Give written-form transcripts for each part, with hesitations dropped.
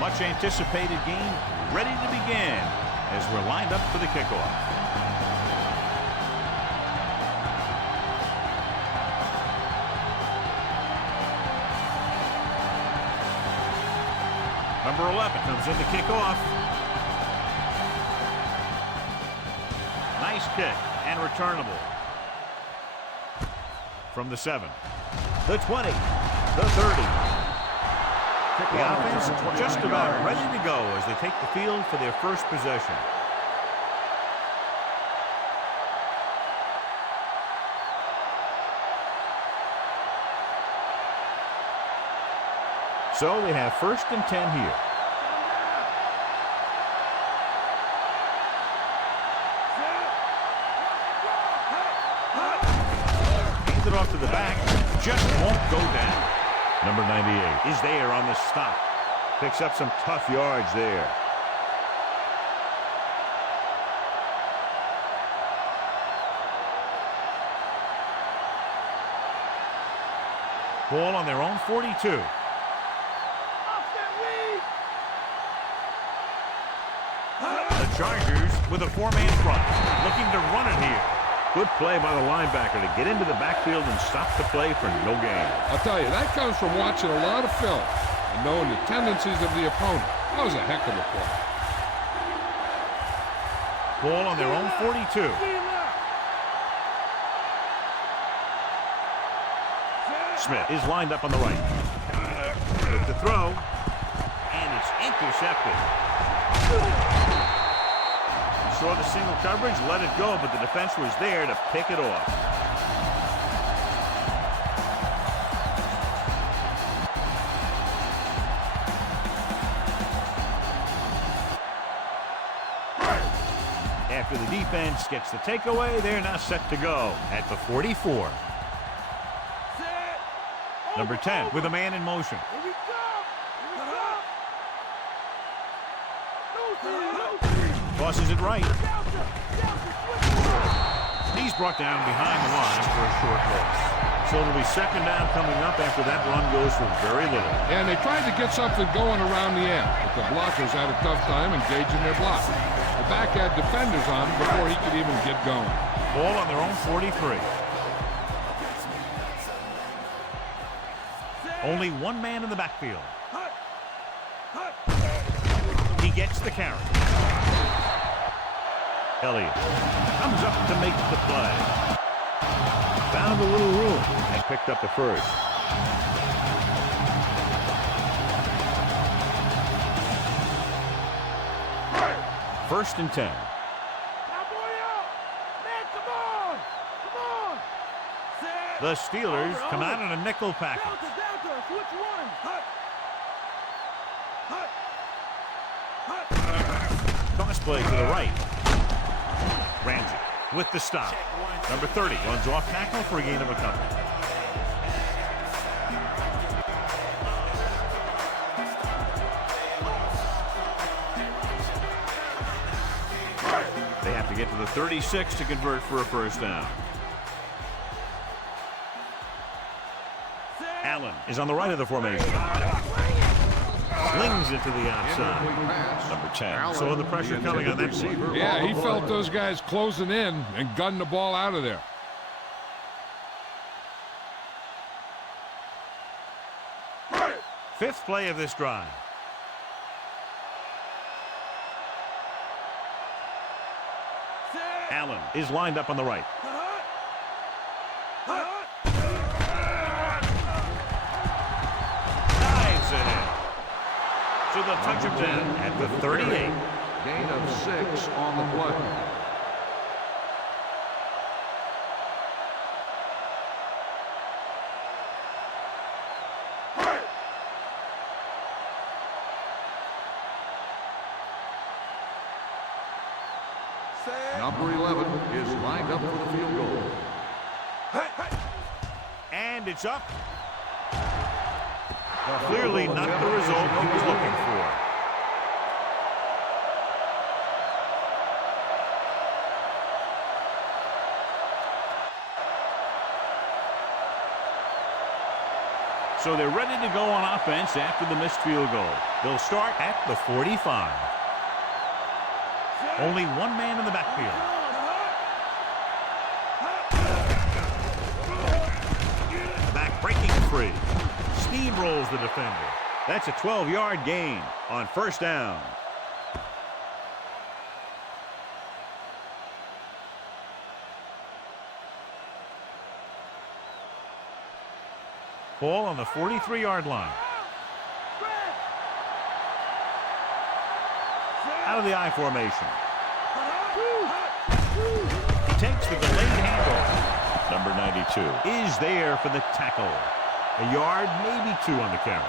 much anticipated game ready to begin as we're lined up for the kickoff. Number 11 comes in to kick off. Nice kick and returnable. From the 7, the 20, the 30. The offense just about ready to go as they take the field for their first possession. So they have 1st and 10 here. Hands it off to the back. Just won't go down. Number 98 is there on the stop. Picks up some tough yards there. Ball on their own 42. The Chargers with a 4-man front, looking to run it here. Good play by the linebacker to get into the backfield and stop the play for no gain. I'll tell you, that comes from watching a lot of film and knowing the tendencies of the opponent. That was a heck of a play. Ball on their own 42. Smith is lined up on the right. With the throw, and it's intercepted. Saw the single coverage, let it go, but the defense was there to pick it off. After the defense gets the takeaway, they're now set to go at the 44. Number 10 with a man in motion. Tosses it right. He's brought down behind the line for a short loss. So it'll be 2nd down coming up after that run goes for very little. And they tried to get something going around the end, but the blockers had a tough time engaging their block. The back had defenders on him before he could even get going. Ball on their own 43. Only one man in the backfield. He gets the carry. Elliott comes up to make the play. Found a little room and picked up the first. First and 10. The Steelers come out in a nickel package. Toss play to the right. Ramsey with the stop. Number 30 runs off tackle for a gain of a couple. They have to get to the 36 to convert for a first down. Allen is on the right of the formation. Slings it to the outside. Number 10. So the pressure coming on that receiver. Yeah, he felt those guys closing in and gunned the ball out of there. Fifth play of this drive. Allen is lined up on the right. Dives it in. So they'll touch him down at the 38. Gain of 6 on the play. Number 11 is lined up for the field goal. And it's up. Clearly not the result he was looking for. So they're ready to go on offense after the missed field goal. They'll start at the 45. Only one man in the backfield. The back breaking free. Steamrolls the defender. That's a 12-yard gain on first down. Ball on the 43-yard line. Out of the I formation. He takes the delayed handoff. Number 92 is there for the tackle. A yard, maybe 2 on the carry.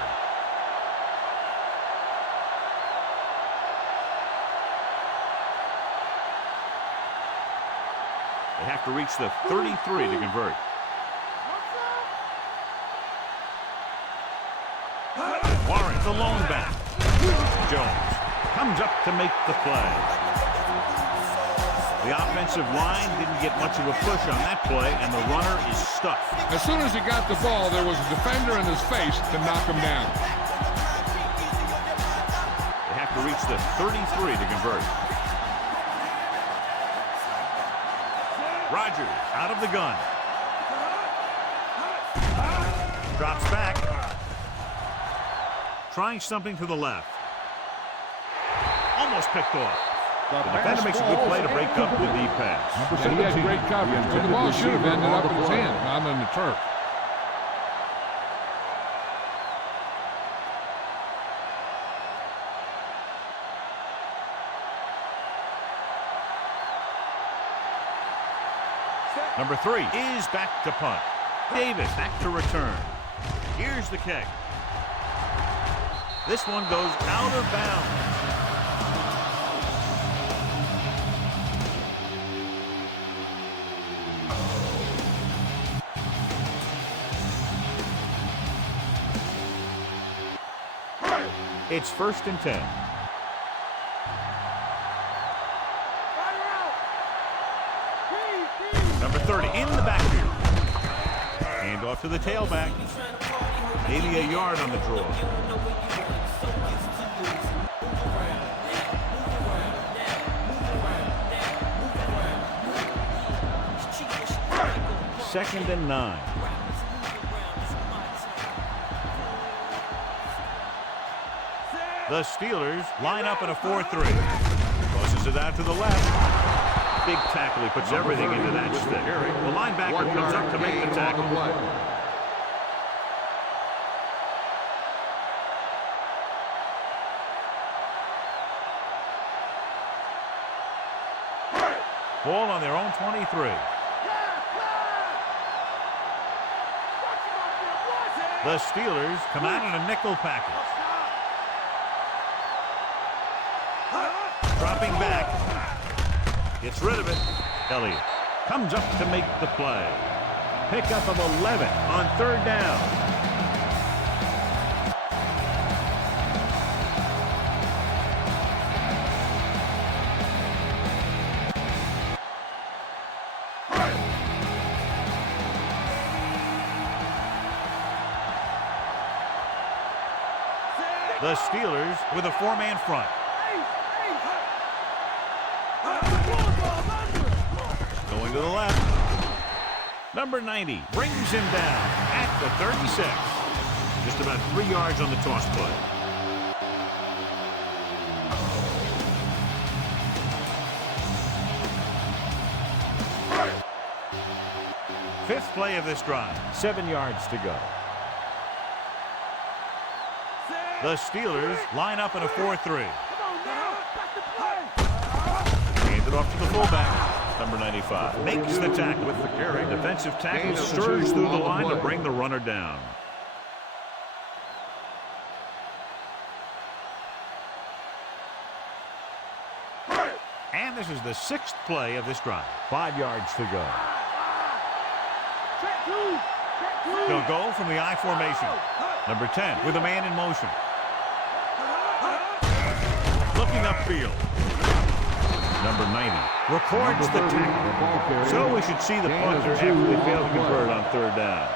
They have to reach the 33 to convert. Warren's the lone back. Jones comes up to make the play. The offensive line didn't get much of a push on that play, and the runner is stuck. As soon as he got the ball, there was a defender in his face to knock him down. They have to reach the 33 to convert. Rodgers out of the gun. Drops back. Trying something to the left. Almost picked off. The defender makes a good play to break up the deep pass. Yeah, he had great coverage, but the ball should have ended up in his hand, not on the turf. Number 3 is back to punt. Davis back to return. Here's the kick. This one goes out of bounds. It's 1st and 10. Number 30 in the backfield. Hand off to the tailback. Maybe a yard on the draw. Second and 9. The Steelers line up in a 4-3. Tosses it out to the left. Big tackle. He puts everything into that stick. The linebacker comes up to make the tackle. Ball on their own 23. The Steelers come out in a nickel package. Dropping back. Gets rid of it. Elliott comes up to make the play. Pickup of 11 on 3rd down. The Steelers with a 4-man front. Going to the left. Number 90 brings him down at the 36. Just about 3 yards on the toss play. Fifth play of this drive. 7 yards to go. The Steelers line up in a 4-3. Hands it off to the fullback. Number 95 makes the tackle with the carry. Defensive tackle surges through the line to bring the runner down. And this is the 6th play of this drive. 5 yards to go. They'll go from the I formation. Number 10 with a man in motion. Looking upfield. Number 90 records the tackle. So we should see the punter after they fail to convert on 3rd down.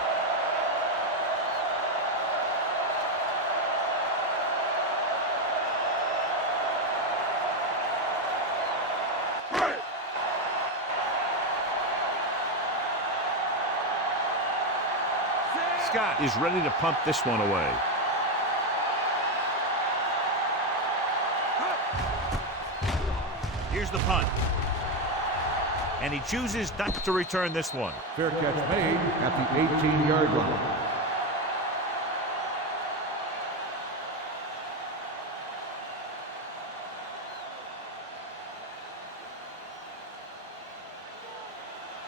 Scott is ready to punt this one away. Here's the punt. And he chooses not to return this one. Fair catch made at the 18-yard line.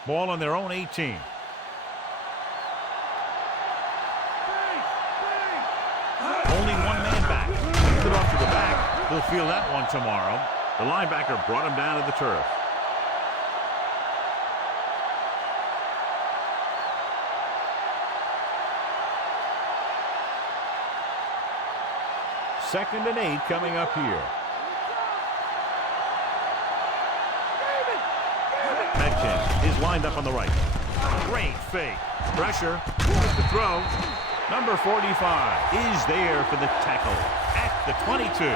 Ball on their own 18. Only one man back. Kicked it off to the back. He'll feel that one tomorrow. The linebacker brought him down to the turf. Second and 8 coming up here. Metcalf is lined up on the right. Great fake. Pressure. The throw. Number 45 is there for the tackle at the 22.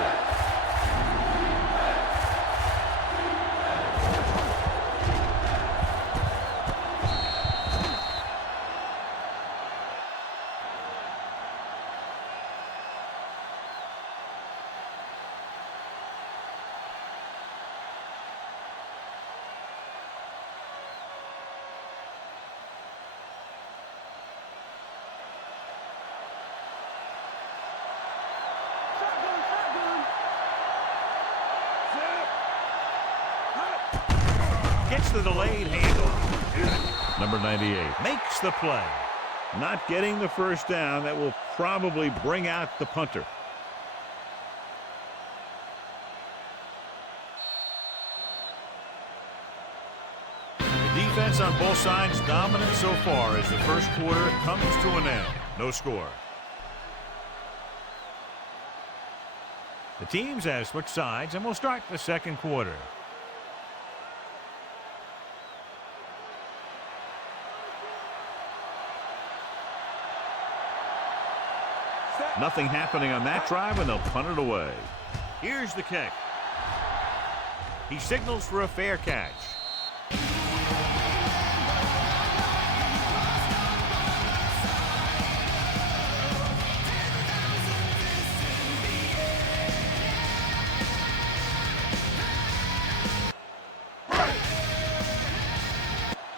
Gets the delayed handle. Number 98 makes the play. Not getting the first down. That will probably bring out the punter. The defense on both sides dominant so far as the first quarter comes to an end. No score. The teams have switched sides, and we'll start the second quarter. Nothing happening on that drive, and they'll punt it away. Here's the kick. He signals for a fair catch.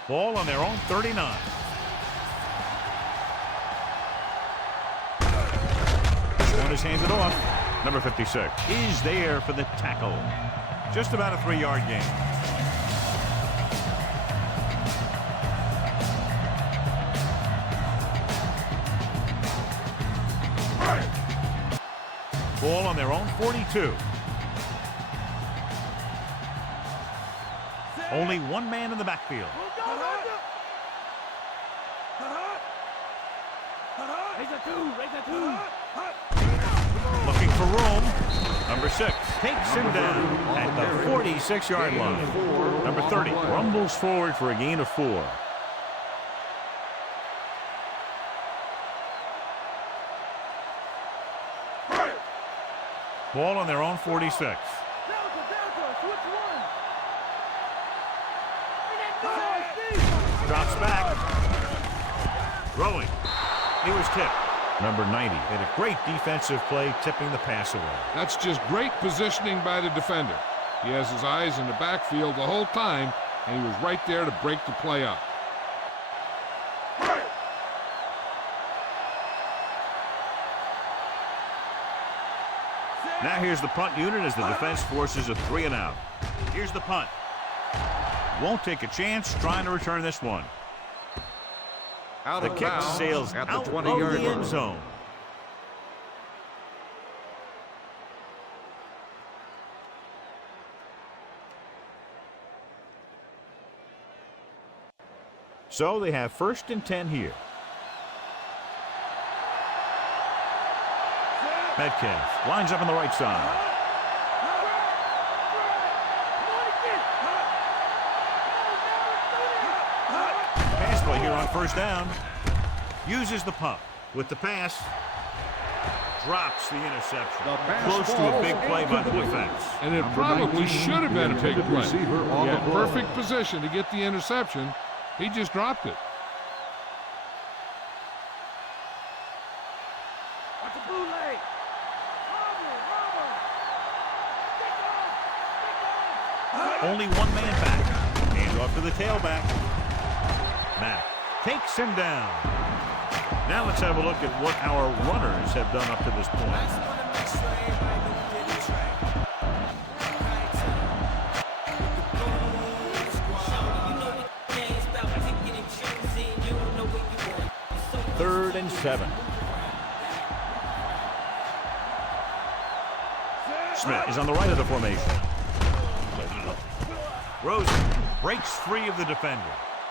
Ball on their own 39. Is handed off. Number 56 is there for the tackle. Just about a 3-yard gain. Ball on their own 42. Only one man in the backfield. Looking for room. Number 6 takes him down at the 46-yard line. Number 30 rumbles forward for a gain of 4. Ball on their own 46. Drops back. Throwing. He was tipped. Number 90 made a great defensive play, tipping the pass away. That's just great positioning by the defender. He has his eyes in the backfield the whole time, and he was right there to break the play up. Now here's the punt unit as the defense forces a 3-and-out. Here's the punt. Won't take a chance trying to return this one. The kick sails out of the end zone. So they have 1st and 10 here. Metcalf lines up on the right side. Pass play here on 1st down. Uses the pump with the pass. Drops the interception. Close to a big play by the defense. And it probably should have been a big play. He had perfect position to get the interception. He just dropped it. Only one man back. Hand off to the tailback. Mack takes him down. Now let's have a look at what our runners have done up to this point. Third and 7. Smith is on the right of the formation. Rosen breaks free of the defender.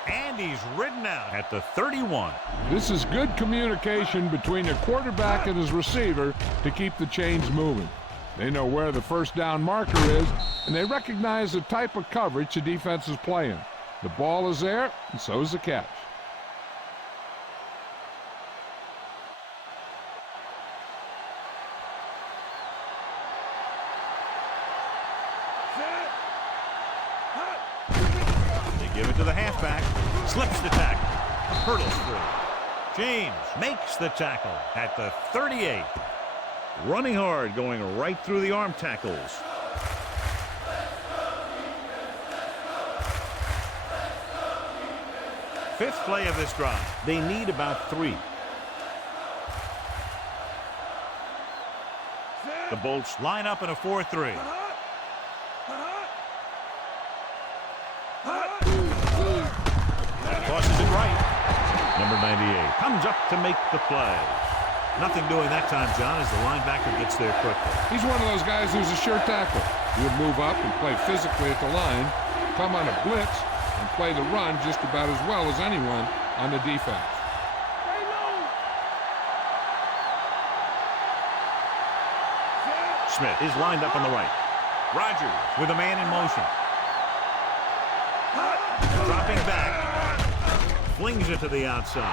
And he's ridden out at the 31. This is good communication between a quarterback and his receiver to keep the chains moving. They know where the first down marker is, and they recognize the type of coverage the defense is playing. The ball is there, and so is the catch. Give it to the halfback. Slips the tackle. Hurdles through. James makes the tackle at the 38. Running hard, going right through the arm tackles. Fifth play of this drive. They need about 3. The Bolts line up in a 4-3. Tosses it right. Number 98 comes up to make the play. Nothing doing that time, John, as the linebacker gets there quickly. He's one of those guys who's a sure tackle. He would move up and play physically at the line, come on a blitz, and play the run just about as well as anyone on the defense. Smith is lined up on the right. Rodgers with a man in motion. Dropping back. Flings it to the outside.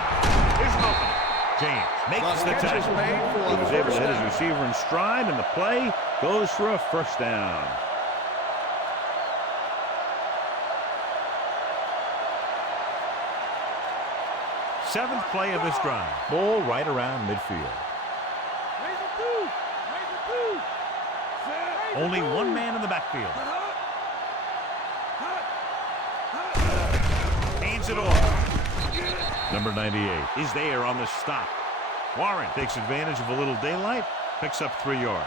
Here's an opening. James makes the tackle. He was able to hit his receiver in stride, and the play goes for a first down. Seventh play of this drive. Ball right around midfield. Only one man in the backfield. Hands it off. Number 98 is there on the stop. Warren takes advantage of a little daylight, picks up 3 yards.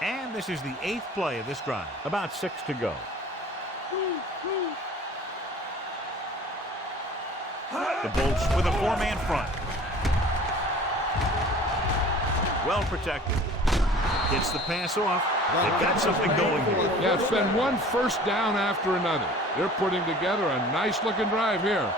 And this is the 8th play of this drive. About 6 to go. The Bolts with a 4-man front. Well protected. Gets the pass off. They've got something going here. Yeah, it's been one first down after another. They're putting together a nice-looking drive here.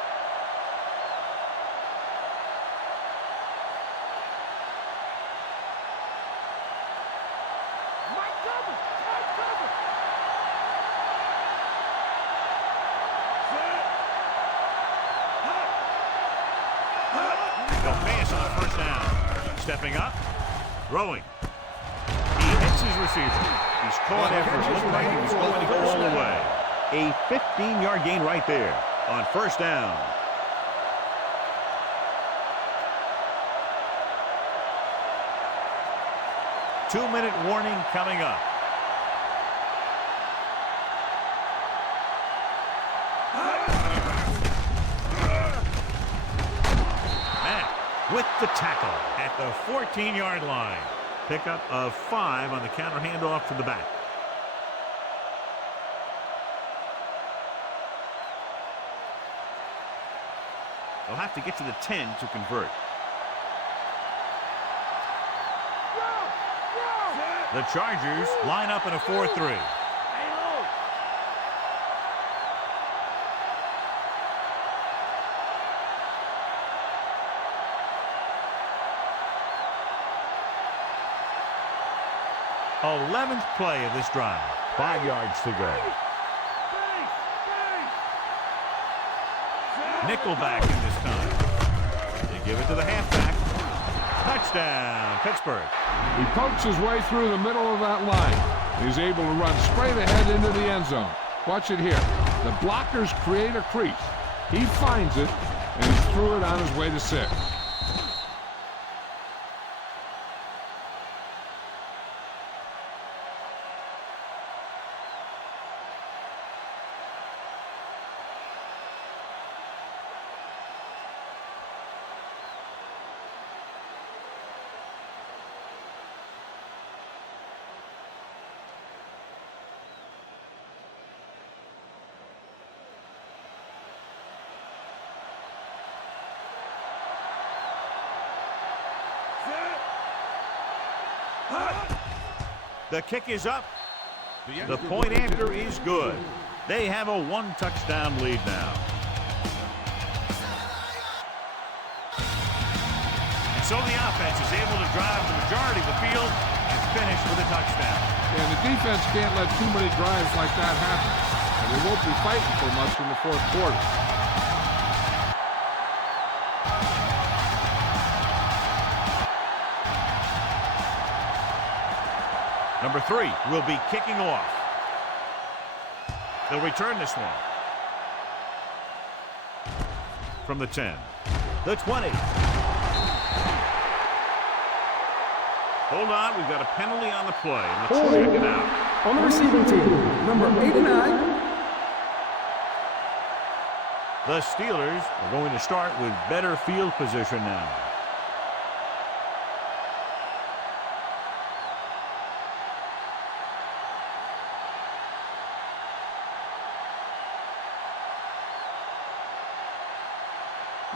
They'll pass on first down. Stepping up. Throwing. He hits his receiver. He's caught after it looked like he was going to go all the way. A 15-yard gain right there on first down. Two-minute warning coming up. Mack with the tackle at the 14-yard line. Pickup of 5 on the counter handoff to the back. They'll have to get to the 10 to convert. The Chargers line up in a 4-3. Eleventh play of this drive. 5 yards to go. Nickelback in this time. They give it to the halfback. Touchdown, Pittsburgh. He pokes his way through the middle of that line. He's able to run straight ahead into the end zone. Watch it here. The blockers create a crease. He finds it, and he's through it on his way to 6. The kick is up. The point after is good. They have a 1-touchdown lead now. And so the offense is able to drive the majority of the field and finish with a touchdown. And the defense can't let too many drives like that happen. And they won't be fighting for much in the 4th quarter. Number 3 will be kicking off. They'll return this one. From the 10. The 20. Hold on, we've got a penalty on the play. Let's check it out. On the receiving team, number 89. The Steelers are going to start with better field position now.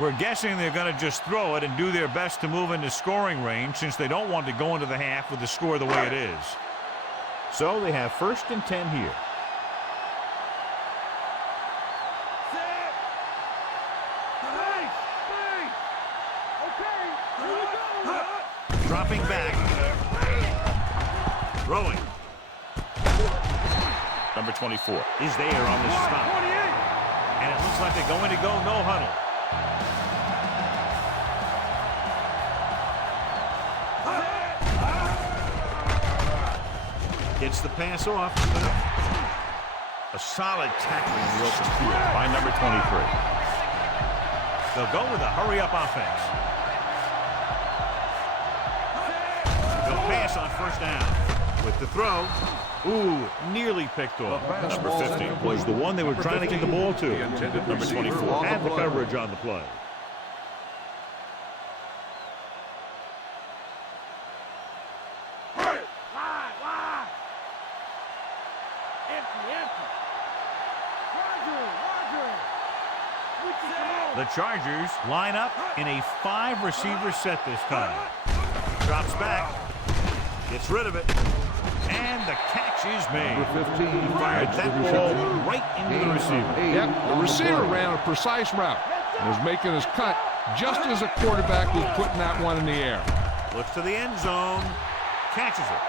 We're guessing they're going to just throw it and do their best to move into scoring range since they don't want to go into the half with the score the way it is. So they have 1st and 10 here. Dropping back. Throwing. Number 24 is there on the stop. And it looks like they're going to go no huddle. Gets the pass off. A solid tackling in the open field by number 23. They'll go with a hurry-up offense. They'll pass on 1st down. With the throw. Ooh, nearly picked off. Number 50 was the one they were trying to get the ball to. Number 24 had the coverage on the play. The Chargers line up in a 5-receiver set this time. Drops back. Gets rid of it. And the catch is made. He fired that ball right into the receiver. Yep, the receiver ran a precise route and was making his cut just as a quarterback was putting that one in the air. Looks to the end zone. Catches it.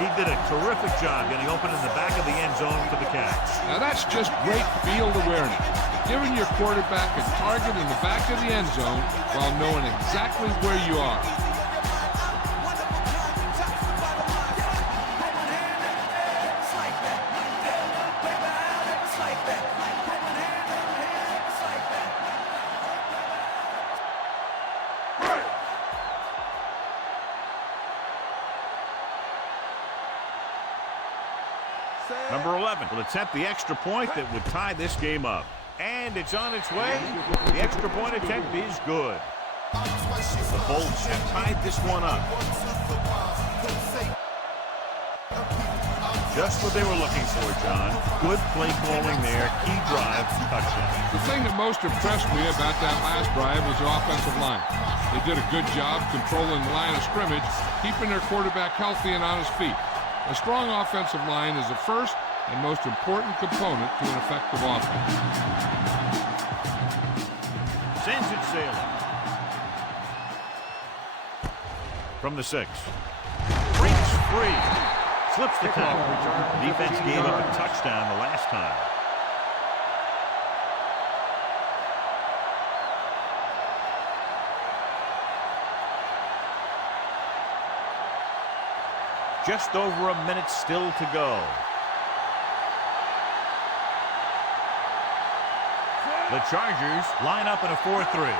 He did a terrific job getting open in the back of the end zone for the catch. Now that's just great field awareness. Giving your quarterback a target in the back of the end zone while knowing exactly where you are. Number 11 will attempt the extra point that would tie this game up. And it's on its way. The extra point attempt is good. The Bolts have tied this one up. Just what they were looking for, John. Good play calling there. Key drive, touchdown. The thing that most impressed me about that last drive was the offensive line. They did a good job controlling the line of scrimmage, keeping their quarterback healthy and on his feet. A strong offensive line is the first and most important component to an effective offense. Sends it sailing. From the 6. Breaks free. Slips the tackle. Defense gave up a touchdown the last time. Just over a minute still to go. The Chargers line up in a 4-3.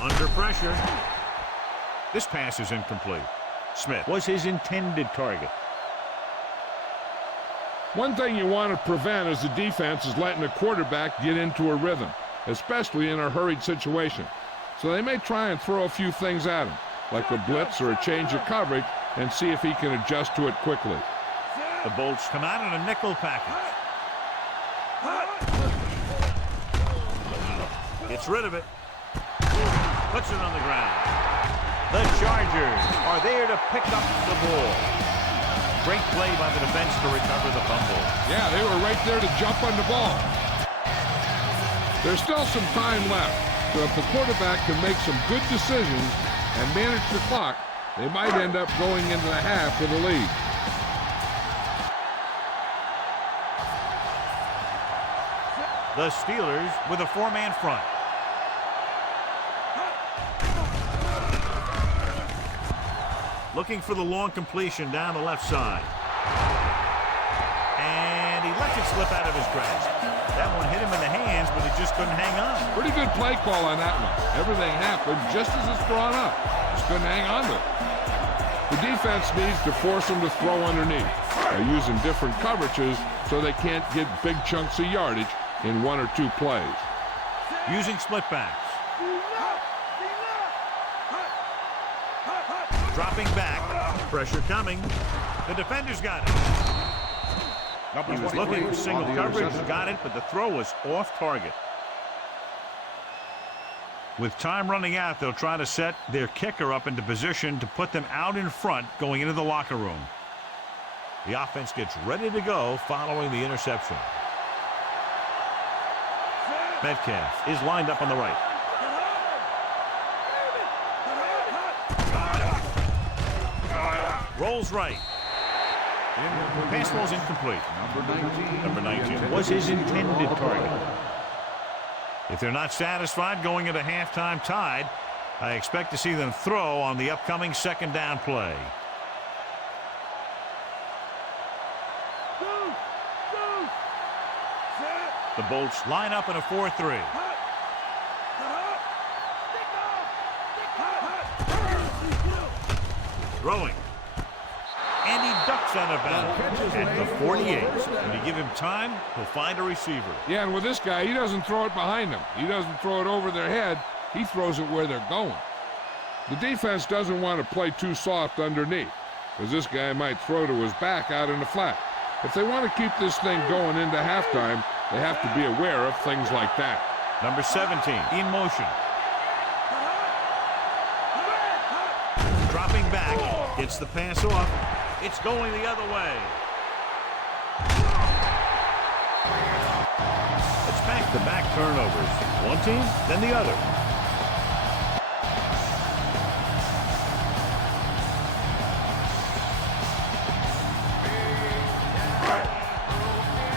Under pressure. This pass is incomplete. Smith was his intended target. One thing you want to prevent as a defense is letting a quarterback get into a rhythm, especially in a hurried situation. So they may try and throw a few things at him, like a blitz or a change of coverage, and see if he can adjust to it quickly. The Bolts come out in a nickel package. Gets rid of it. Puts it on the ground. The Chargers are there to pick up the ball. Great play by the defense to recover the fumble. Yeah, they were right there to jump on the ball. There's still some time left, so if the quarterback can make some good decisions and manage the clock, they might end up going into the half with a lead. The Steelers with a four-man front. Looking for the long completion down the left side. And he lets it slip out of his grasp. That one hit him in the hands, but he just couldn't hang on. Pretty good play call on that one. Everything happened just as it's brought up. Just couldn't hang on to it. The defense needs to force them to throw underneath. They're using different coverages so they can't get big chunks of yardage in one or two plays. Using split backs. Dropping back. Pressure coming. The defender's got it. He was looking for single coverage. Got it, but the throw was off target. With time running out, they'll try to set their kicker up into position to put them out in front going into the locker room. The offense gets ready to go following the interception. Metcalf is lined up on the right. Rolls right. Pass ball's incomplete. Number 19 was his intended target. If they're not satisfied going into halftime tied, I expect to see them throw on the upcoming second down play. The Bolts line up in a 4-3. Throwing. And he ducks out of bounds at the 48. When you give him time, he'll find a receiver. Yeah, and with this guy, he doesn't throw it behind them. He doesn't throw it over their head. He throws it where they're going. The defense doesn't want to play too soft underneath, because this guy might throw to his back out in the flat. If they want to keep this thing going into halftime, they have to be aware of things like that. Number 17 in motion. Dropping back. Gets the pass off. It's going the other way. It's back-to-back turnovers. One team, then the other.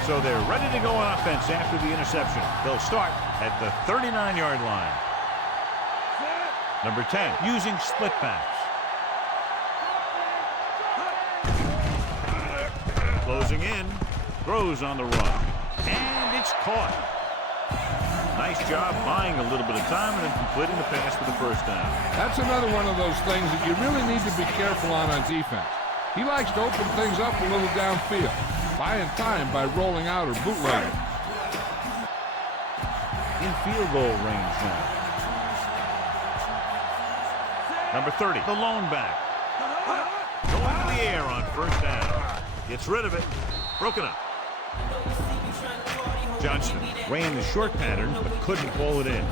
So they're ready to go on offense after the interception. They'll start at the 39-yard line. Number 10, using split backs. Closing in, throws on the run, and it's caught. Nice job buying a little bit of time and then completing the pass for the first down. That's another one of those things that you really need to be careful on defense. He likes to open things up a little downfield, buying time by rolling out or bootlegging. In field goal range now. Number 30, the lone back. Going to the air on first down. Gets rid of it. Broken up. Johnson ran the short pattern, but couldn't pull it in.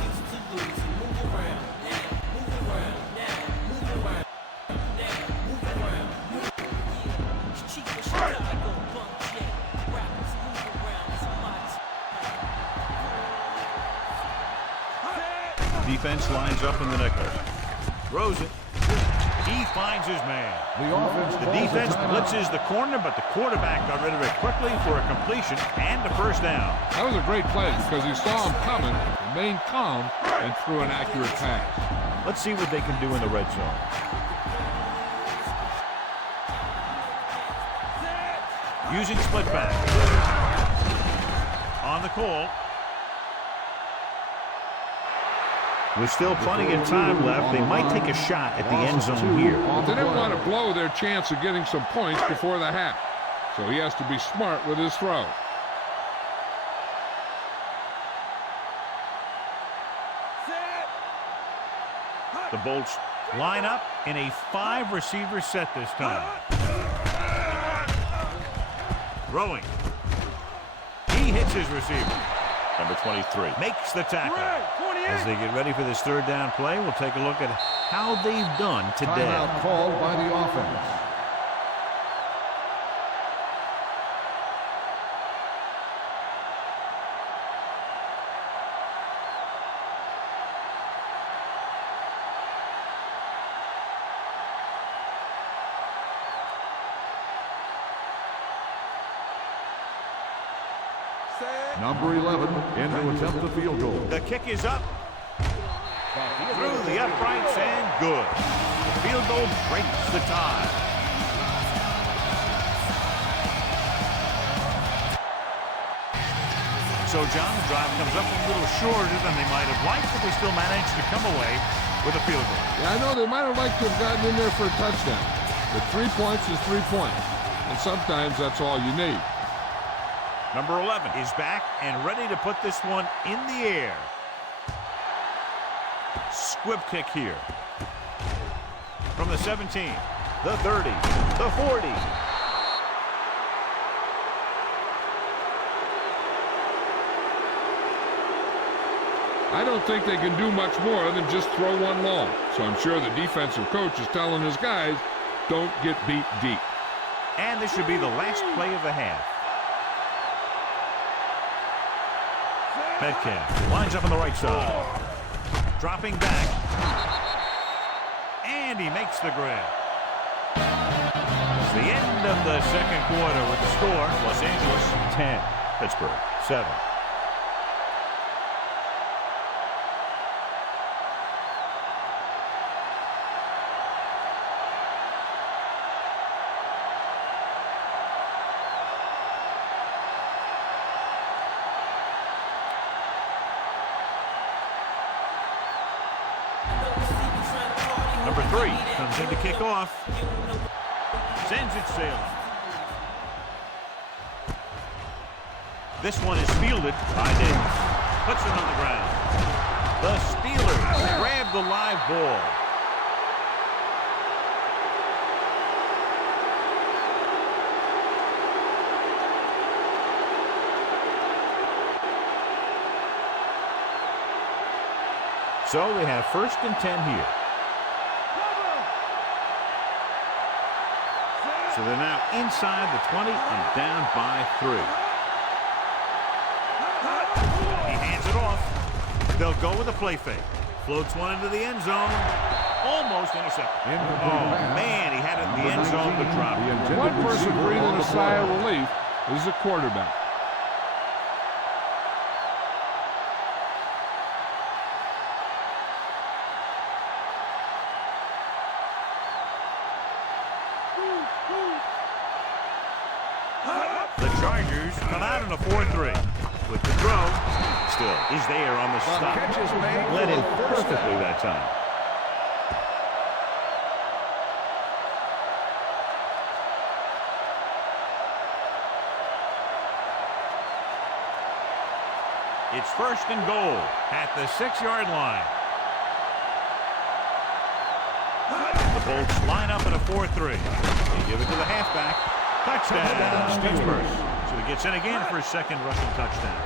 Defense lines up in the nickel. Throws it. He finds his man. The offense The calls a defense timeout. blitzes the corner, but the quarterback got rid of it quickly for a completion and a first down. That was a great play because he saw him coming, remained calm, and threw an accurate pass. Let's see what they can do in the red zone. Using split back. On the call. With still plenty of time left, they might take a shot at the end zone here. But they didn't want to blow their chance of getting some points before the half. So he has to be smart with his throw. The Bolts line up in a 5-receiver set this time. Throwing. He hits his receiver. Number 23 makes the tackle. As they get ready for this third down play, we'll take a look at how they've done today. Timeout called by the offense. Number 11 in to attempt a field goal. The kick is up. Through the uprights and good. The field goal breaks the tie. So, John, the drive comes up a little shorter than they might have liked, but they still managed to come away with a field goal. Yeah, I know they might have liked to have gotten in there for a touchdown. But 3 points is 3 points. And sometimes that's all you need. Number 11 is back and ready to put this one in the air. Squib kick here. From the 17, the 30, the 40. I don't think they can do much more than just throw one long. So I'm sure the defensive coach is telling his guys, don't get beat deep. And this should be the last play of the half. Metcalf lines up on the right side. Dropping back. And he makes the grab. It's the end of the second quarter with the score. Los Angeles 10. Pittsburgh 7. Number 3 comes in to kick off. Sends it sailing. This one is fielded by Davis. Puts it on the ground. The Steelers grab the live ball. So they have 1st and 10 here. So they're now inside the 20 and down by 3. He hands it off. They'll go with a play fake. Floats one into the end zone. Almost intercepted. Oh, man, he had it in the end zone but dropped it. One person breathing a sigh of relief is the quarterback. The Chargers come out in a 4-3. With the throw, still, he's there on the stop. Led in perfectly that time. It's 1st and goal at the 6-yard line. The Bolts line up in a 4-3. They give it to the halfback. Touchdown, Pittsburgh. So he gets in again for his 2nd rushing touchdown.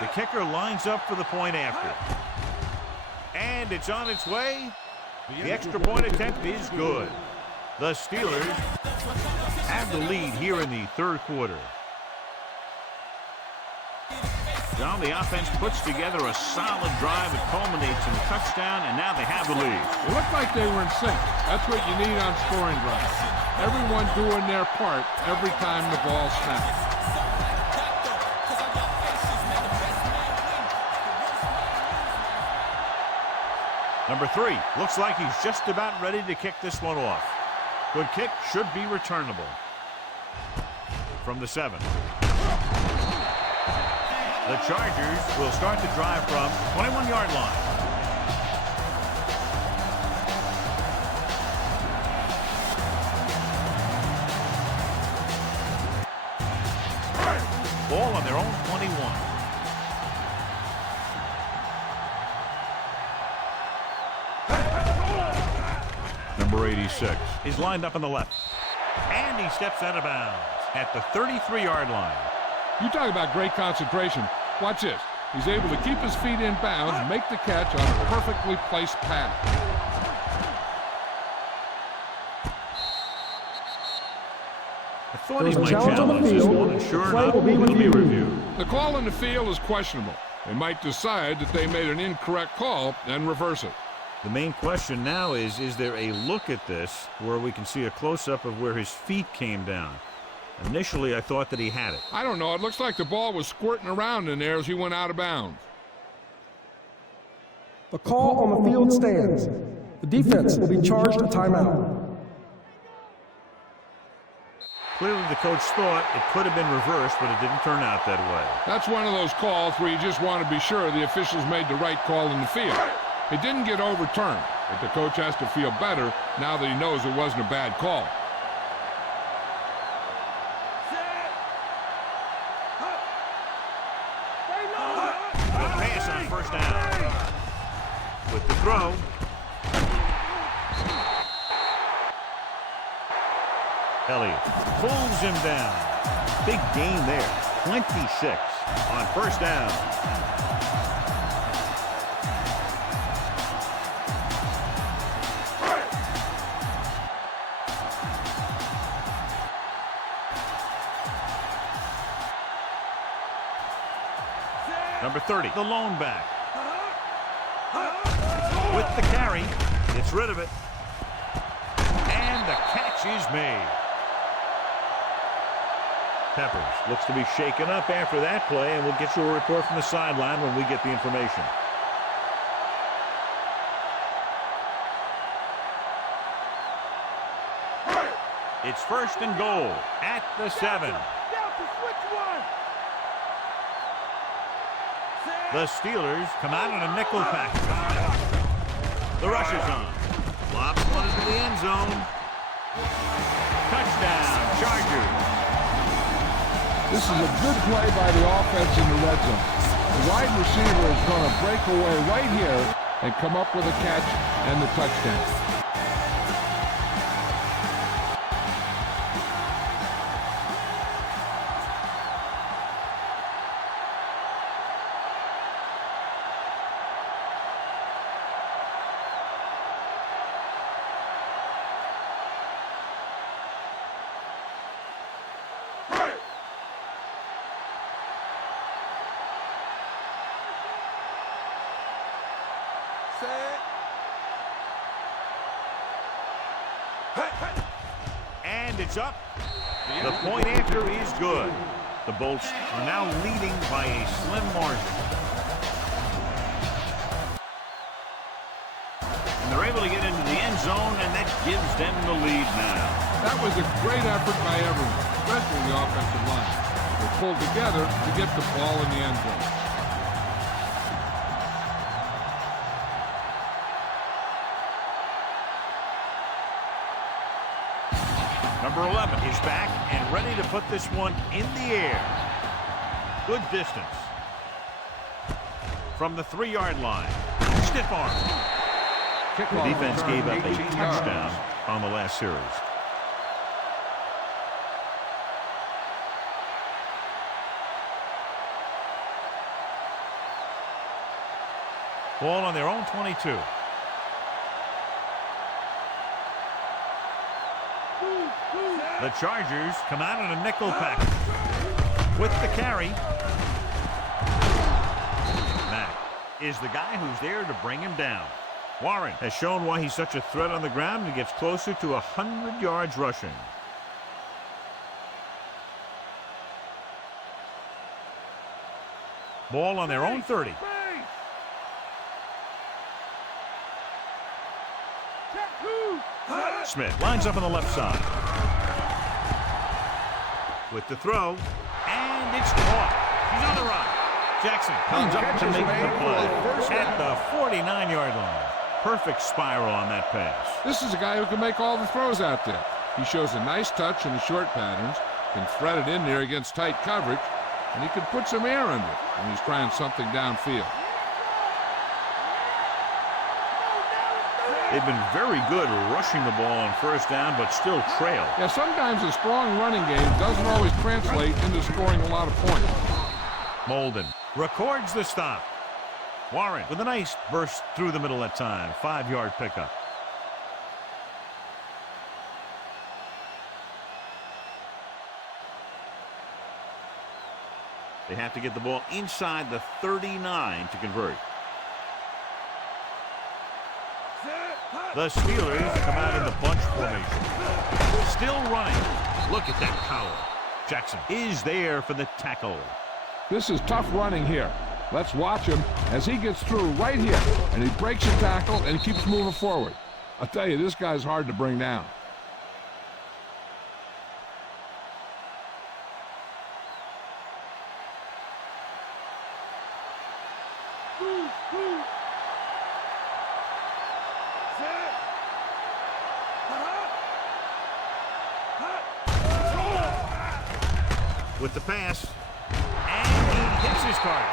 The kicker lines up for the point after. And it's on its way. The extra point attempt is good. The Steelers have the lead here in the third quarter. John, the offense puts together a solid drive that culminates in a touchdown, and now they have the lead. It looked like they were in sync. That's what you need on scoring drives. Everyone doing their part every time the ball snaps. Number 3 looks like he's just about ready to kick this one off. Good kick, should be returnable. From the 7. The Chargers will start the drive from 21-yard line. Ball on their own 21. Number 86 is lined up on the left. And he steps out of bounds at the 33-yard line. You talk about great concentration. Watch this. He's able to keep his feet in bounds, make the catch on a perfectly placed pass. I thought he might challenge this one, and sure enough, it'll be reviewed. The call in the field is questionable. They might decide that they made an incorrect call and reverse it. The main question now is there a look at this where we can see a close-up of where his feet came down? Initially, I thought that he had it. I don't know. It looks like the ball was squirting around in there as he went out of bounds. The call on the field stands. The defense will be charged a timeout. Clearly, the coach thought it could have been reversed, but it didn't turn out that way. That's one of those calls where you just want to be sure the officials made the right call in the field. It didn't get overturned, but the coach has to feel better now that he knows it wasn't a bad call. Good pass on first down. With the throw. Elliott pulls him down. Big gain there. 26 on first down. Number 30, the lone back. With the carry, gets rid of it. And the catch is made. Peppers looks to be shaken up after that play, and we'll get you a report from the sideline when we get the information. It's first and goal at the 7. The Steelers come out in a nickel package. The rush is on. Lobs one into the end zone. Touchdown, Chargers. This is a good play by the offense in the red zone. The wide receiver is going to break away right here and come up with a catch and the touchdown. And it's up. The point after is good. The Bolts are now leading by a slim margin. And they're able to get into the end zone, and that gives them the lead now. That was a great effort by everyone, especially the offensive line. They pulled together to get the ball in the end zone. Number 11 is back and ready to put this one in the air. Good distance. From the 3-yard line. Stiff arm. The defense gave up a touchdown on the last series. Ball on their own 22. The Chargers come out in a nickel package with the carry. Mack is the guy who's there to bring him down. Warren has shown why he's such a threat on the ground and gets closer to 100 yards rushing. Ball on their own 30. Smith lines up on the left side. With the throw, and it's caught. He's on the run. Jackson comes up to make the play at the 49-yard line. Perfect spiral on that pass. This is a guy who can make all the throws out there. He shows a nice touch in the short patterns, can thread it in there against tight coverage, and he can put some air under it when he's trying something downfield. They've been very good rushing the ball on first down, but still trail. Yeah, sometimes a strong running game doesn't always translate into scoring a lot of points. Molden records the stop. Warren with a nice burst through the middle that time. 5-yard pickup. They have to get the ball inside the 39 to convert. The Steelers come out in the bunch formation. Still running. Look at that power. Jackson is there for the tackle. This is tough running here. Let's watch him as he gets through right here. And he breaks a tackle and he keeps moving forward. I'll tell you, this guy's hard to bring down. With the pass, and he hits his target.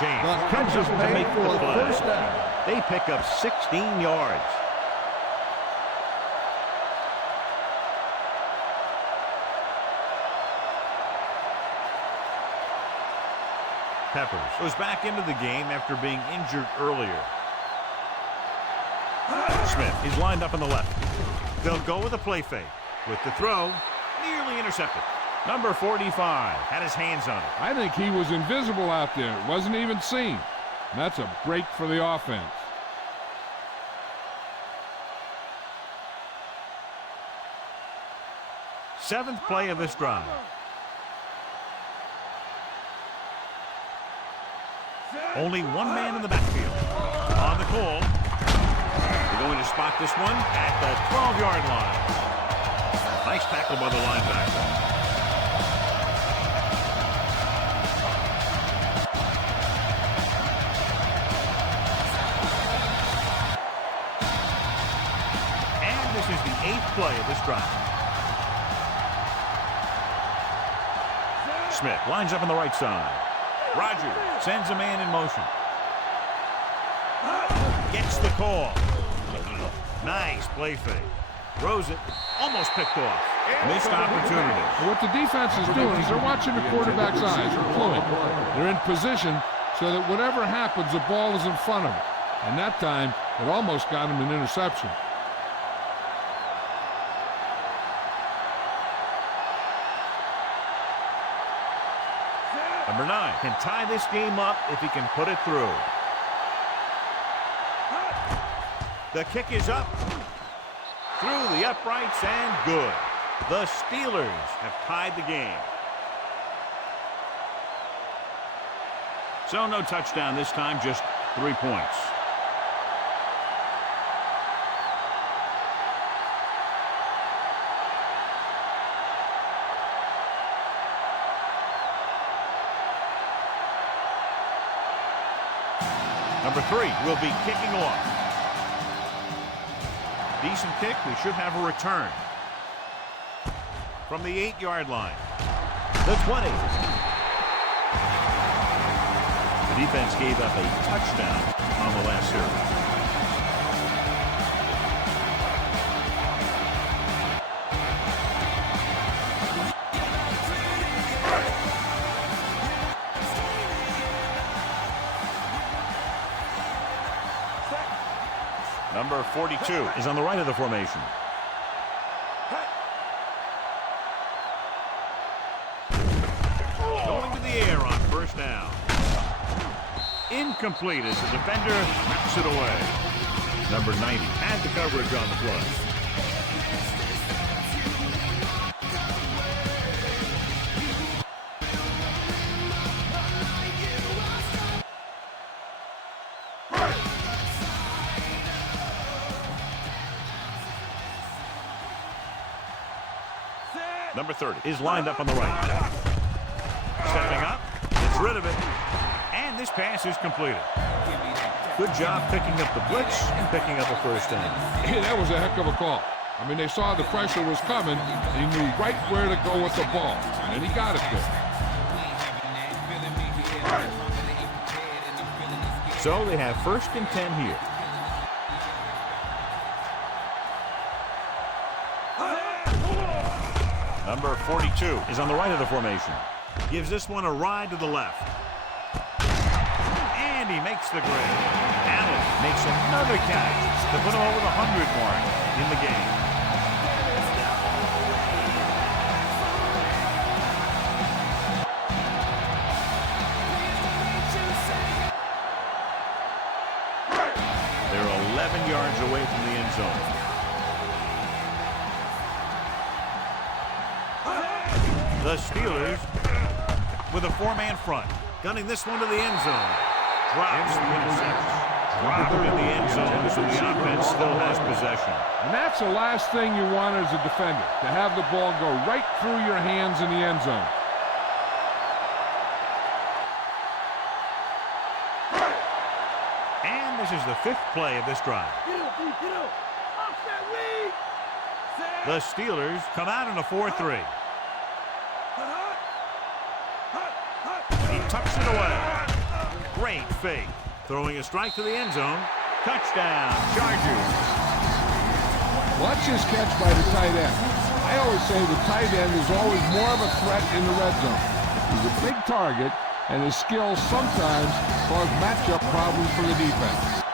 James comes up to make the play. First down. They pick up 16 yards. Peppers goes back into the game after being injured earlier. Smith is lined up on the left. They'll go with a play fake. With the throw, nearly intercepted. Number 45 had his hands on it. I think he was invisible out there. It wasn't even seen. And that's a break for the offense. Seventh play of this drive. Only one man in the backfield. On the call. They're going to spot this one at the 12-yard line. Nice tackle by the linebacker. This is the 8th play of this drive. Smith lines up on the right side. Rogers sends a man in motion. Gets the call. Nice play fake. Throws it. Almost picked off. Missed opportunity. What the defense is doing is they're watching the quarterback's eyes are flowing. They're in position so that whatever happens, the ball is in front of them. And that time, it almost got him an interception. Number 9 can tie this game up if he can put it through. The kick is up. Through the uprights and good. The Steelers have tied the game. So no touchdown this time, just 3 points. Number 3 will be kicking off. Decent kick. We should have a return. From the 8-yard line. The 20. The defense gave up a touchdown on the last series. Number 42 is on the right of the formation. Going to the air on first down. Incomplete as the defender knocks it away. Number 90 had the coverage on the play. Number 30 is lined up on the right. Stepping up, gets rid of it, and this pass is completed. Good job picking up the blitz and picking up a first down. Hey, that was a heck of a call. I mean, they saw the pressure was coming, and he knew right where to go with the ball, and he got it there. So they have first and 10 here. Number 42 is on the right of the formation. Gives this one a ride to the left. And he makes the grade. Allen makes another catch to put him over the 100 mark in the game. They're 11 yards away from the end zone. The Steelers with a four-man front. Gunning this one to the end zone. Drops the interception. Dropped in the end zone, so the offense still has possession. And that's the last thing you want as a defender, to have the ball go right through your hands in the end zone. And this is the fifth play of this drive. The Steelers come out in a 4-3. He tucks it away. Great fake. Throwing a strike to the end zone. Touchdown, Chargers. Watch this catch by the tight end. I always say the tight end is always more of a threat in the red zone. He's a big target, and his skills sometimes cause matchup problems for the defense.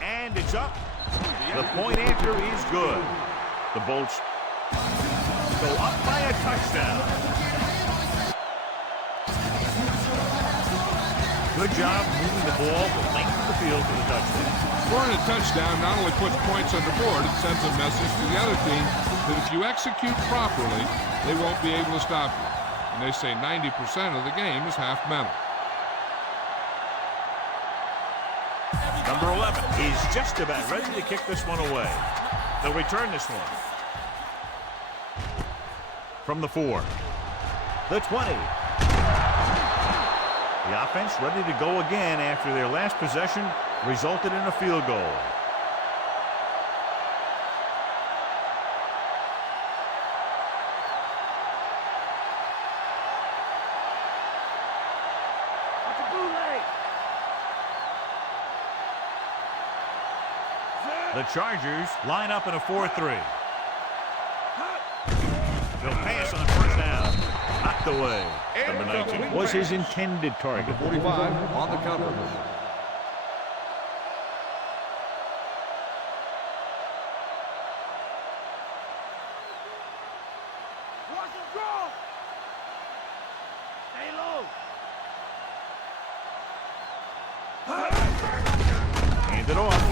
And it's up. The point after is good. The Bolts go up by a touchdown. Good job moving the ball the length of the field for the touchdown. Scoring a touchdown not only puts points on the board, it sends a message to the other team that if you execute properly, they won't be able to stop you. And they say 90% of the game is half mental. Number 11 is just about ready to kick this one away. They'll return this one. From the 4. The 20. The offense ready to go again after their last possession resulted in a field goal. The Chargers line up in a 4-3. They'll pass on first down. Knocked away. Number 19 was his intended target. 45 on the cover. Hand it off.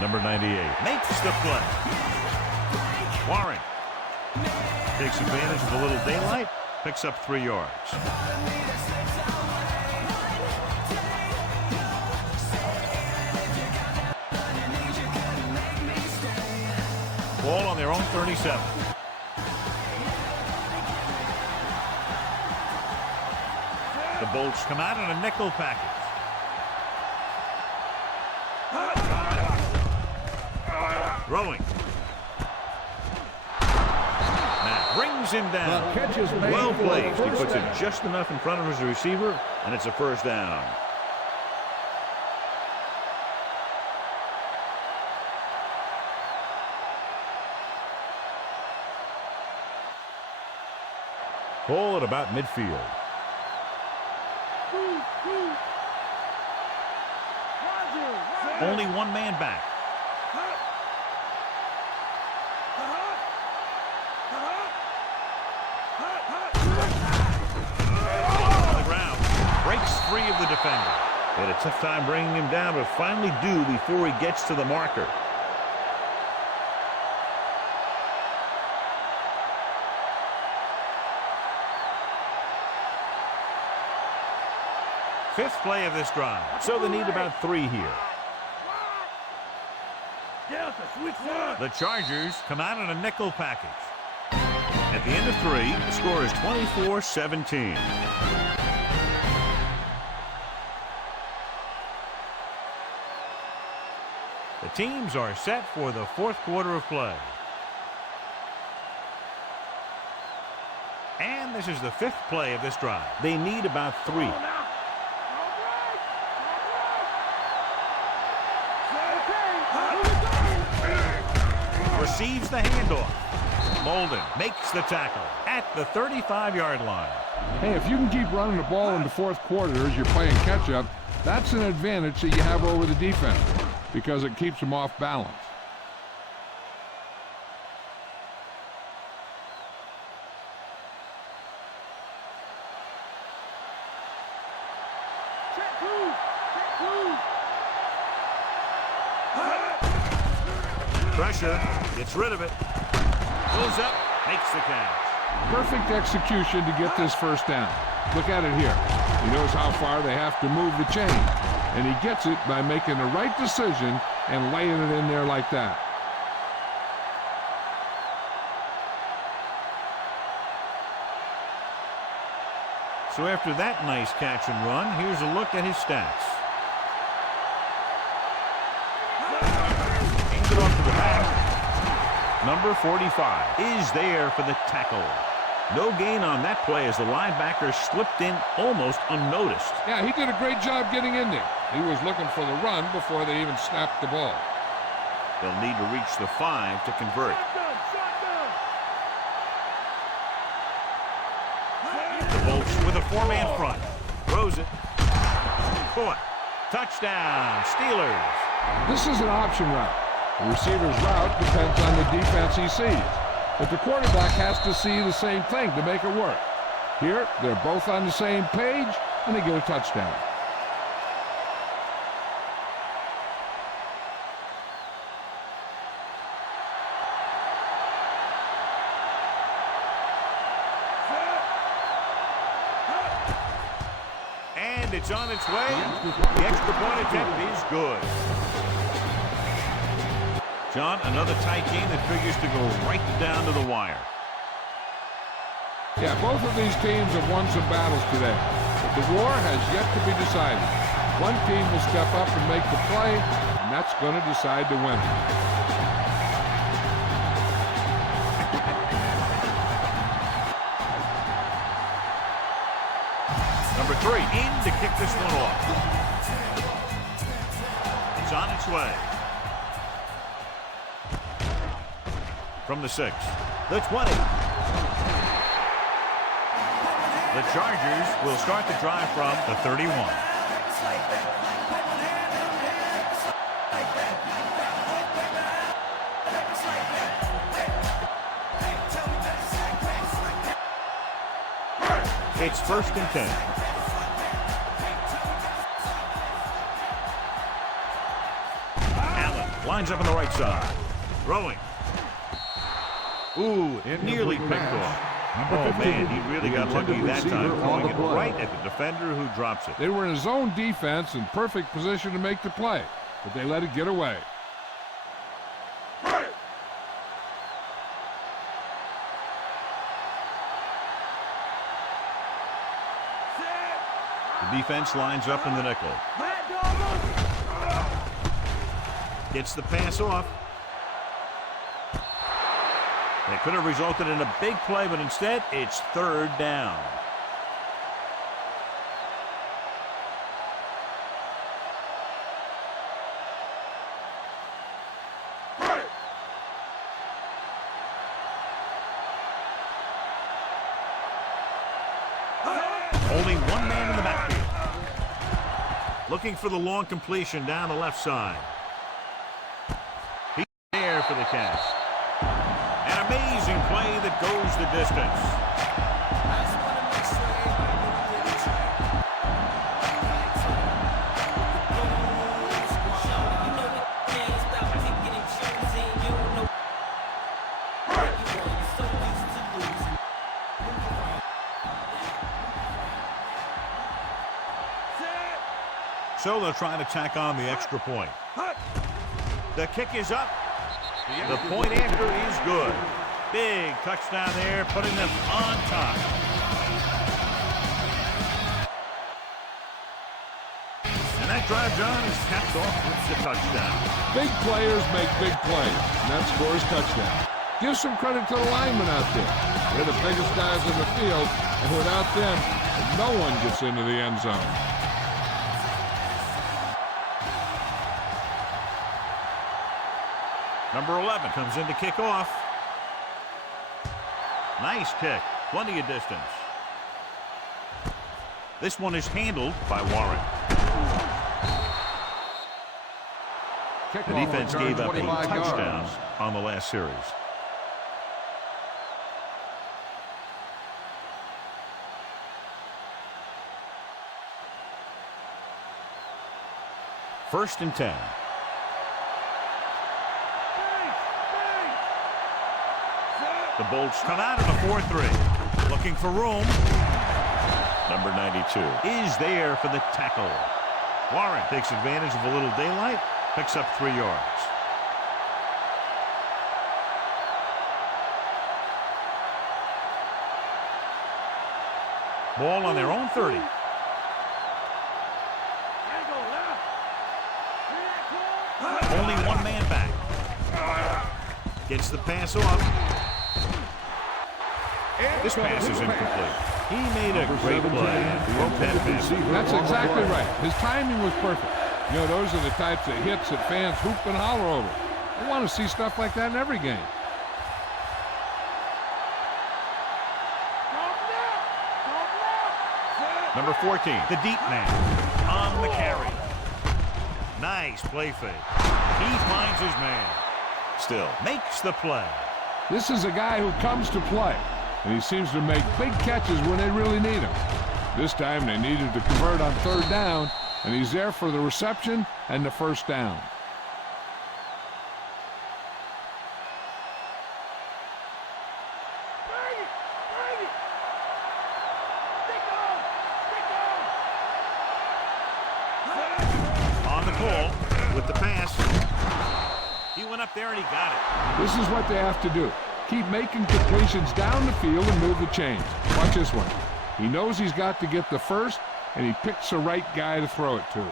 Number 98 makes the play. Warren takes advantage of a little daylight, picks up 3 yards. Ball on their own 37. The Bolts come out in a nickel package. Throwing. That brings him down. The catch is made Well for a placed. He first puts down. it just enough in front of his receiver, and it's a first down. Ball at about midfield. Only one man back. On the ground. Breaks free of the defender. They had a tough time bringing him down, but finally do before he gets to the marker. Fifth play of this drive. So they need about 3 here. The Chargers come out in a nickel package. At the end of 3, the score is 24-17. The teams are set for the fourth quarter of play. And this is the 5th play of this drive. They need about 3. Receives the handoff. Molden makes the tackle at the 35-yard line. Hey, if you can keep running the ball in the fourth quarter as you're playing catch-up, that's an advantage that you have over the defense because it keeps them off balance. Pressure, gets rid of it. Goes up, makes the catch. Perfect execution to get this first down. Look at it here. He knows how far they have to move the chain, and he gets it by making the right decision and laying it in there like that. So after that nice catch and run, here's a look at his stats. Hands it off to the back. Number 45 is there for the tackle. No gain on that play as the linebacker slipped in almost unnoticed. Yeah, he did a great job getting in there. He was looking for the run before they even snapped the ball. They'll need to reach the 5 to convert. The Bolts with a 4-man front. Throws it. Caught. Touchdown, Steelers. This is an option route. The receiver's route depends on the defense he sees. But the quarterback has to see the same thing to make it work. Here, they're both on the same page, and they get a touchdown. And it's on its way. The extra point attempt is good. John, another tight game that figures to go right down to the wire. Yeah, both of these teams have won some battles today, but the war has yet to be decided. One team will step up and make the play, and that's going to decide the winner. Number 3 in to kick this one off. It's on its way. From the 6, the 20. The Chargers will start the drive from the 31. It's 1st and 10. Allen lines up on the right side. Throwing. Ooh, nearly picked off. Oh, man, he really got lucky that time, throwing it right at the defender who drops it. They were in zone defense in perfect position to make the play, but they let it get away. The defense lines up in the nickel. Gets the pass off. It could have resulted in a big play, but instead, it's third down. Only one man in the backfield. Looking for the long completion down the left side. He's there for the catch. An amazing play that goes the distance. So they'll try to tack on the extra point. The kick is up. The point after is good. Big touchdown there, putting them on top. And that drive, John, is capped off with the touchdown. Big players make big plays, and that scores touchdown. Give some credit to the linemen out there. They're the biggest guys in the field, and without them, no one gets into the end zone. Number 11 comes in to kick off. Nice kick. Plenty of distance. This one is handled by Warren. The defense gave up 8 touchdowns on the last series. First and 10. The Bolts come out in a 4-3. Looking for room. Number 92 is there for the tackle. Warren takes advantage of a little daylight. Picks up 3 yards. Ball on their own 30. Only one man back. Gets the pass off. This pass is incomplete. He made a great play and broke that pass. That's exactly right. His timing was perfect. You know, those are the types of hits that fans hoop and holler over. They want to see stuff like that in every game. Number 14, the deep man on the carry. Nice play fake. He finds his man. Still makes the play. This is a guy who comes to play, and he seems to make big catches when they really need him. This time they needed to convert on third down, and he's there for the reception and the first down. On the call with the pass. He went up there and he got it. This is what they have to do. Keep making completions down the field and move the chains. Watch this one. He knows he's got to get the first, and he picks the right guy to throw it to.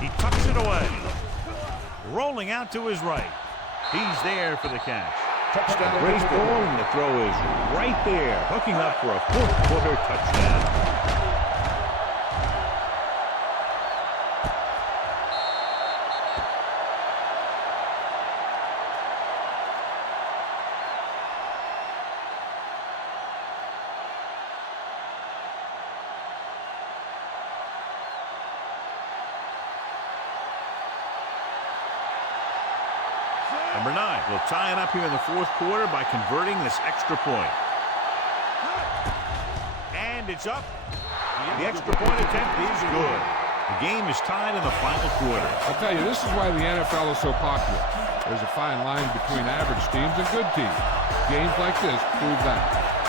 He tucks it away. Rolling out to his right. He's there for the catch. Touchdown. Great ball, and the throw is right there, hooking up for a fourth-quarter touchdown. Number 9 will tie it up here in the fourth quarter by converting this extra point. And it's up. The extra point attempt is good. The game is tied in the final quarter. I'll tell you, this is why the NFL is so popular. There's a fine line between average teams and good teams. Games like this prove that.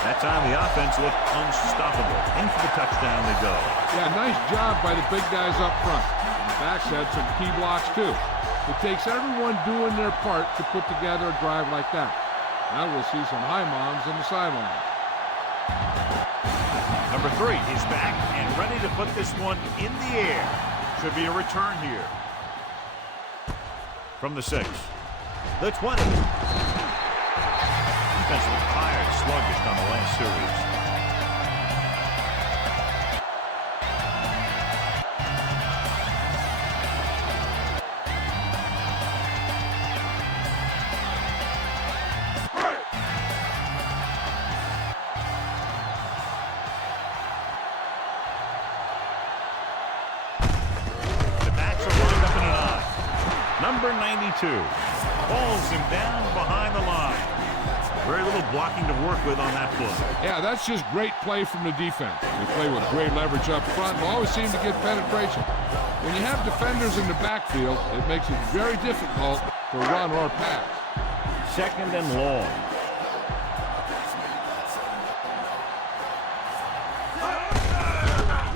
That time the offense looked unstoppable. In for the touchdown they go. Yeah, nice job by the big guys up front. The backs had some key blocks too. It takes everyone doing their part to put together a drive like that. Now we'll see some high moms on the sideline. Number 3, he's back and ready to put this one in the air. Should be a return here. From the 6, the 20. Defense was tired, sluggish on the last series. Number 92 falls him down behind the line. Very little blocking to work with on that play. Yeah, that's just great play from the defense. They play with great leverage up front and always seem to get penetration. When you have defenders in the backfield, it makes it very difficult to run or pass. 2nd and long.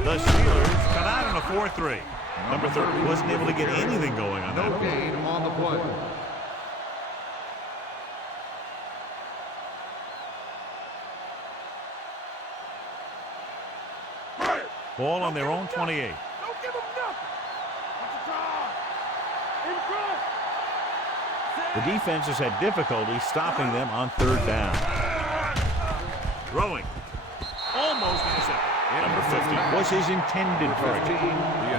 The Steelers come out in a 4-3. Number 30 wasn't able to get anything going on that No gain on the play. Ball on their own 28. Don't give them nothing. In front. The defense has had difficulty stopping them on 3rd down. Throwing. Almost intercepted. Number 50 was his intended target.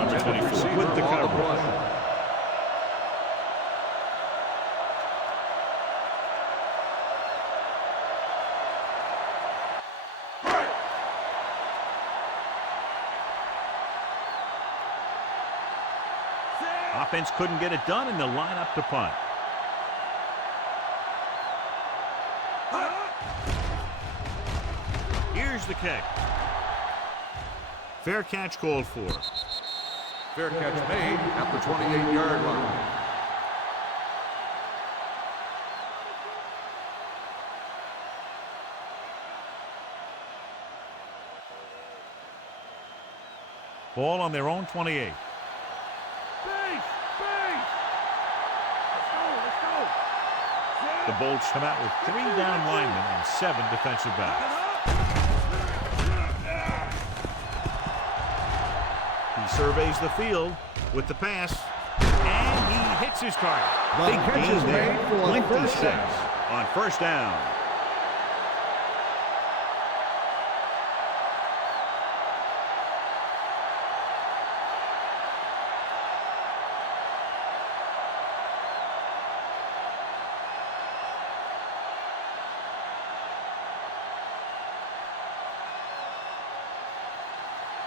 Number 24 with the coverage. Offense couldn't get it done, and they'll line up to punt. Here's the kick. Fair catch called for. Fair catch made at the 28-yard line. Ball on their own 28. The Bolts come out with 3 down linemen and 7 defensive backs. He surveys the field with the pass, and he hits his target. Big gain there, 26 on 1st down.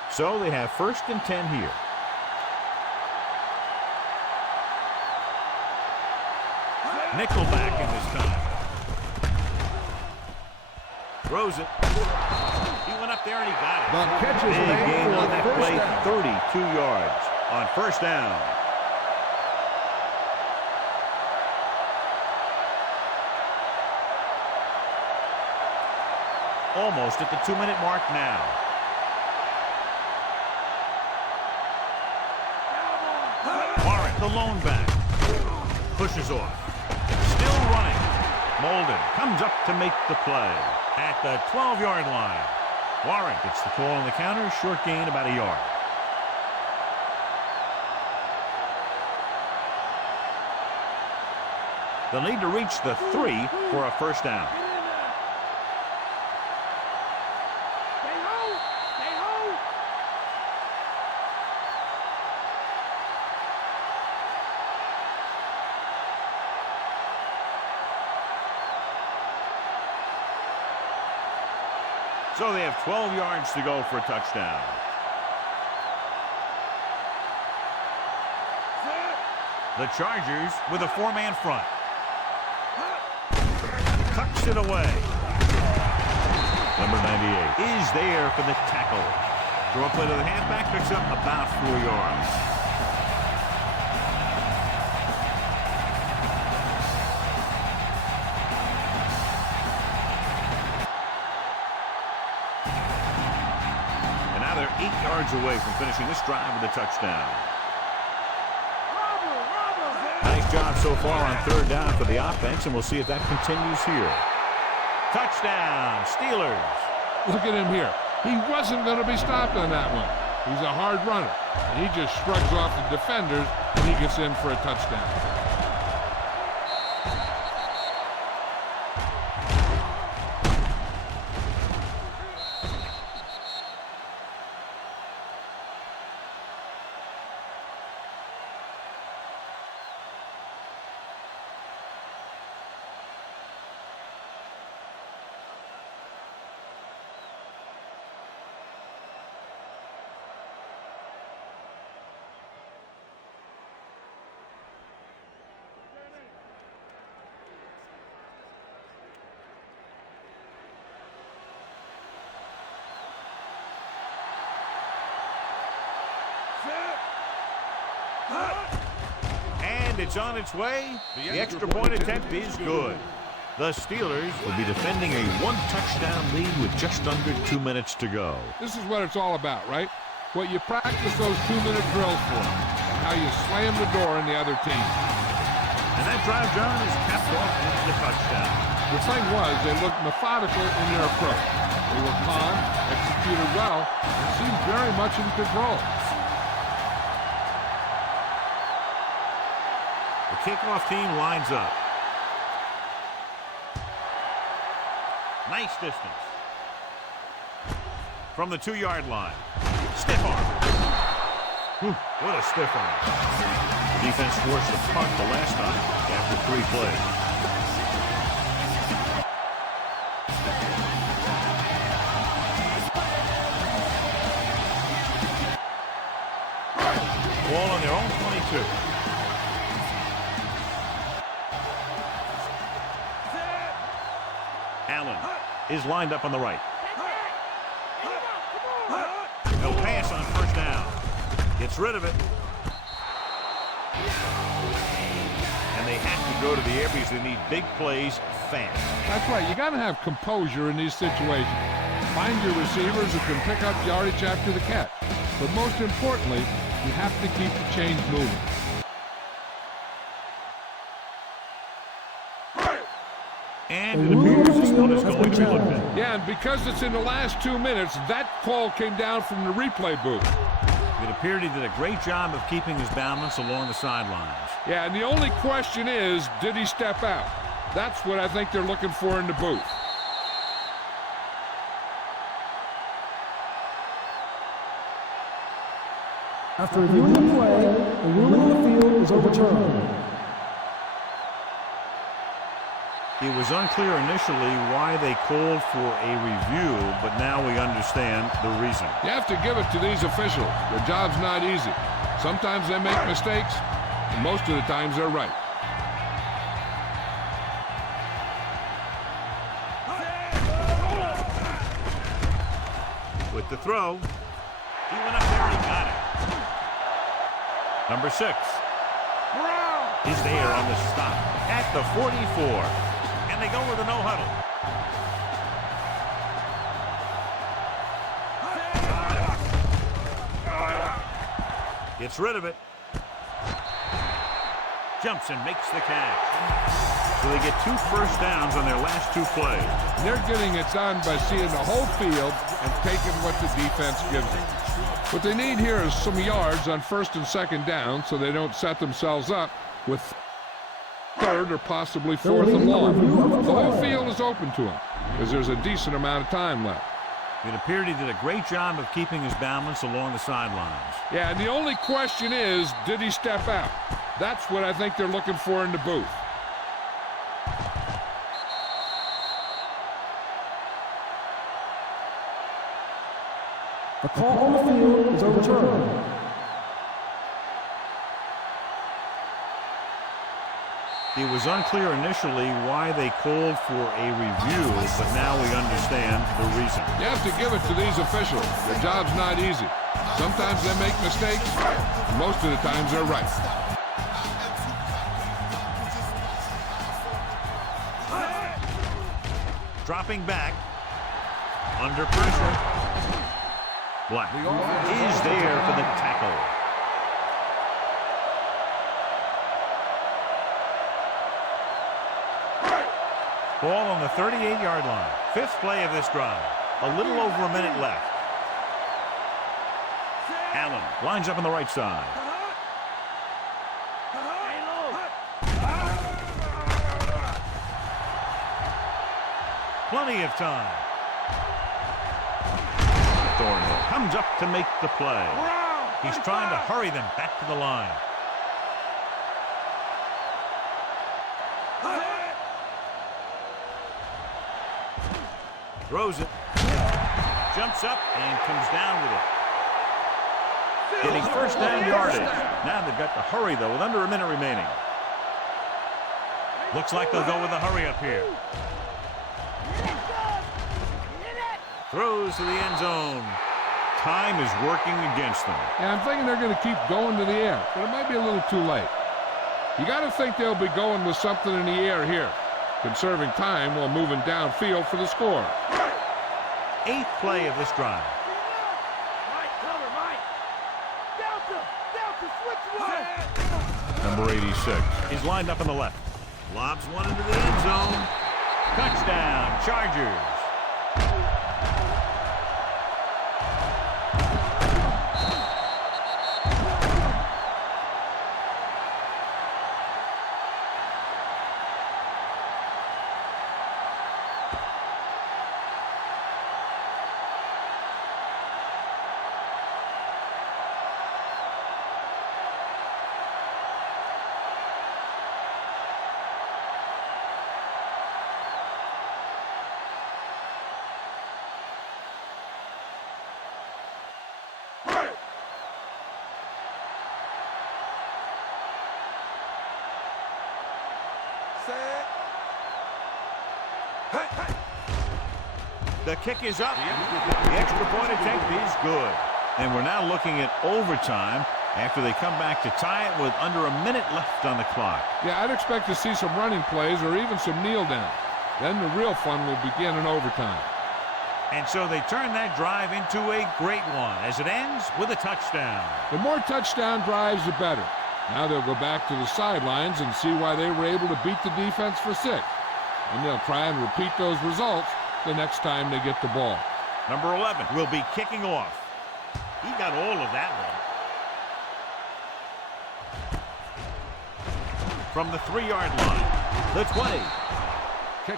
So they have 1st and 10 here. Nickelback in this time. Throws it. He went up there and he got it. The catch is Big made gain for on that first play, down. 32 yards on 1st down. Almost at the 2-minute mark now. Warren, the lone back, pushes off. Still running. Molden comes up to make the play at the 12-yard line. Warren gets the call on the counter. Short gain, about a yard. They'll need to reach the 3 for a 1st down. So they have 12 yards to go for a touchdown. The Chargers with a 4-man front. Tucks it away. Number 98 is there for the tackle. Throw play to the halfback, picks up about 4 yards. And now they're 8 yards away from finishing this drive with a touchdown. Nice job so far on third down for the offense, and we'll see if that continues here. Touchdown, Steelers. Look at him here. He wasn't going to be stopped on that one. He's a hard runner, and he just shrugs off the defenders, and he gets in for a touchdown. And it's on its way. The extra point attempt is good. The Steelers will be defending a one-touchdown lead with just under 2 minutes to go. This is what it's all about, right? What you practice those 2-minute drills for. How you slam the door in the other team. And that drive, John, is capped off with the touchdown. The thing was, they looked methodical in their approach. They were calm, executed well, and seemed very much in control. The kickoff team lines up. Nice distance. From the 2-yard line. Stiff arm. Whew, what a stiff arm. Defense forced a punt the last time after 3 plays. Ball on their own 22. Allen is lined up on the right. No pass on first down. Gets rid of it. And they have to go to the air because they need big plays fast. That's right. You got to have composure in these situations. Find your receivers who can pick up yardage after the catch. But most importantly, you have to keep the chains moving. And it appears this one is going to be looked at. Yeah, and because it's in the last 2 minutes, that call came down from the replay booth. It appeared he did a great job of keeping his balance along the sidelines. Yeah, and the only question is, did he step out? That's what I think they're looking for in the booth. After reviewing the play, the ruling on the field is overturned. It was unclear initially why they called for a review, but now we understand the reason. You have to give it to these officials. Their job's not easy. Sometimes they make mistakes, and most of the times they're right. With the throw, he went up there and he got it. Number 6 is there on the stop at the 44. And they go with a no huddle. Gets rid of it. Jumps and makes the catch. So they get 2 first downs on their last 2 plays. And they're getting it done by seeing the whole field and taking what the defense gives them. What they need here is some yards on 1st and 2nd down so they don't set themselves up with 3rd or possibly 4th and long. The whole field is open to him because there's a decent amount of time left. It appeared he did a great job of keeping his balance along the sidelines. Yeah, and the only question is, did he step out? That's what I think they're looking for in the booth. The call on the field is overturned. It was unclear initially why they called for a review, but now we understand the reason. You have to give it to these officials. Their job's not easy. Sometimes they make mistakes, and most of the times they're right. Dropping back, under pressure. Black is there for the tackle. Ball on the 38-yard line. Fifth play of this drive. A little over a minute left. Allen lines up on the right side. Plenty of time. Thornhill comes up to make the play. He's trying to hurry them back to the line. Throws it. Jumps up and comes down with it. Getting first down yardage. Now they've got to hurry, though, with under a minute remaining. Looks like they'll go with a hurry up here. Throws to the end zone. Time is working against them. Yeah, I'm thinking they're going to keep going to the air, but it might be a little too late. You got to think they'll be going with something in the air here, conserving time while moving downfield for the score. Eighth play of this drive. Number 86 is lined up on the left. Lobs one into the end zone. Touchdown, Chargers. The kick is up. The extra point attempt is good. And we're now looking at overtime after they come back to tie it with under a minute left on the clock. Yeah, I'd expect to see some running plays or even some kneel down. Then the real fun will begin in overtime. And so they turn that drive into a great one as it ends with a touchdown. The more touchdown drives, the better. Now they'll go back to the sidelines and see why they were able to beat the defense for 6. And they'll try and repeat those results the next time they get the ball. Number 11 will be kicking off. He got all of that one. From the 3-yard line, the 20.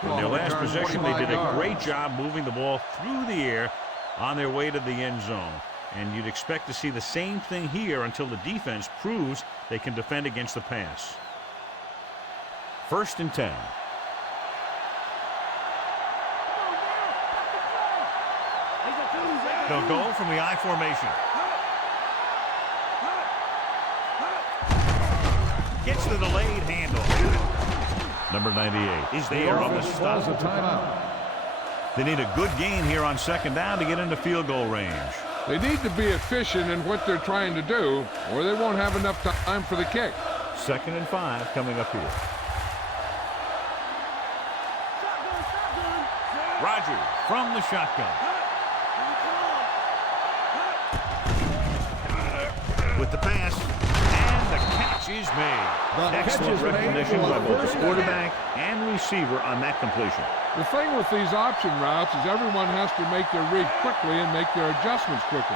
In their last possession, they did a great job moving the ball through the air on their way to the end zone. And you'd expect to see the same thing here until the defense proves they can defend against the pass. 1st and 10. They'll go from the I formation. Gets the delayed handoff. Number 98 is there on the stop. A timeout. They need a good gain here on 2nd down to get into field goal range. They need to be efficient in what they're trying to do, or they won't have enough time for the kick. 2nd and 5 coming up here. Rodgers from the shotgun. With the pass, and the catch is made. Excellent recognition by both the quarterback and receiver on that completion. The thing with these option routes is everyone has to make their read quickly and make their adjustments quickly.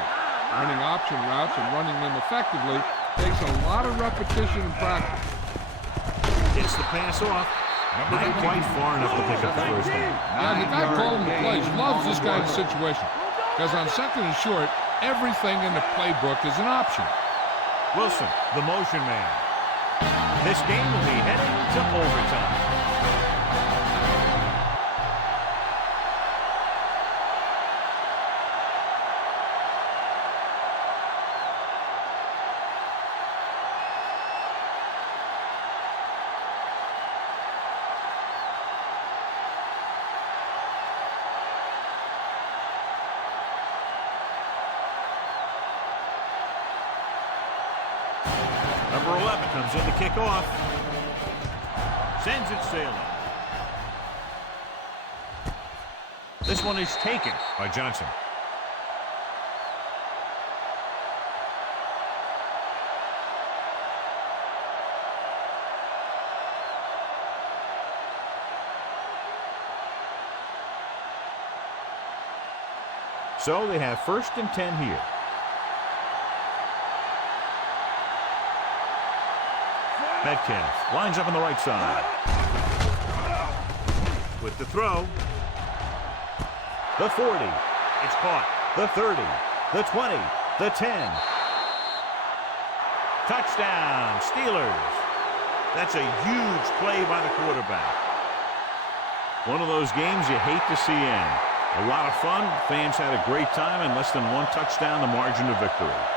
Running option routes and running them effectively takes a lot of repetition and practice. Gets the pass off. Not quite far enough to pick up the first down. Yeah, the guy calling the plays loves this kind of situation because on 2nd and short, everything in the playbook is an option. Wilson, the motion man. This game will be heading to overtime. Number 11 comes in to kick off. Sends it sailing. This one is taken by Johnson. So they have 1st and 10 here. Metcalf lines up on the right side. With the throw. The 40. It's caught. The 30. The 20. The 10. Touchdown, Steelers. That's a huge play by the quarterback. One of those games you hate to see end. A lot of fun. Fans had a great time, and less than one touchdown, the margin of victory.